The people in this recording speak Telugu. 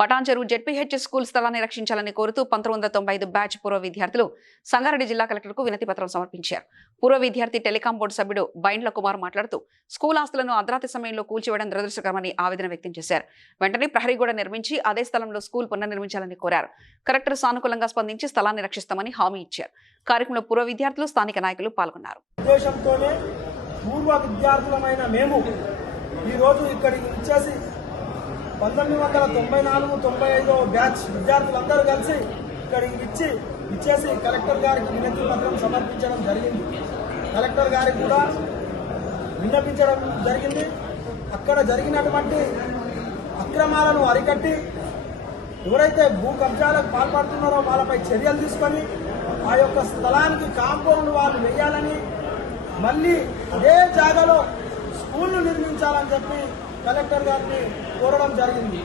పటాన్చెరు జెడ్పీహెచ్ఎస్ స్కూల్ స్థలాన్ని రక్షించాలని కోరుతూ 1995 బ్యాచ్ పూర్వ విద్యార్థులు సంగారెడ్డి జిల్లా కలెక్టర్కు వినతి పత్రం సమర్పించారు. పూర్వ విద్యార్థి టెలికాం బోర్డు సభ్యుడు బైండ్ల కుమార్ మాట్లాడుతూ స్కూల్ ఆస్తులను అర్ధరాత్రి సమయంలో కూల్చివేయడం దురదృష్టకరమని ఆవేదన వ్యక్తం చేశారు. వెంటనే ప్రహరీ గోడ నిర్మించి అదే స్థలంలో స్కూల్ పునర్నిర్మించాలని కోరారు. కలెక్టర్ సానుకూలంగా స్పందించి స్థలాన్ని రక్షిస్తామని హామీ ఇచ్చారు. కార్యక్రమంలో పూర్వ విద్యార్థులు, స్థానిక నాయకులు పాల్గొన్నారు. పూర్వ విద్యార్థులమైన మేము ఈరోజు ఇక్కడికి ఇచ్చేసి 1994-95 బ్యాచ్ విద్యార్థులందరూ కలిసి ఇక్కడికి ఇచ్చేసి కలెక్టర్ గారికి వినతి పత్రం సమర్పించడం జరిగింది. కలెక్టర్ గారికి కూడా విన్నపించడం జరిగింది. అక్కడ జరిగినటువంటి అక్రమాలను అరికట్టి ఎవరైతే భూ కబ్జాలకు పాల్పడుతున్నారో వాళ్ళపై చర్యలు తీసుకొని ఆ యొక్క స్థలానికి కాంపౌండ్ వాళ్ళు వేయాలని, మళ్ళీ అదే జాగాలో స్కూళ్లు నిర్మించాలని చెప్పి కలెక్టర్ గారిని కోరడం జరిగింది.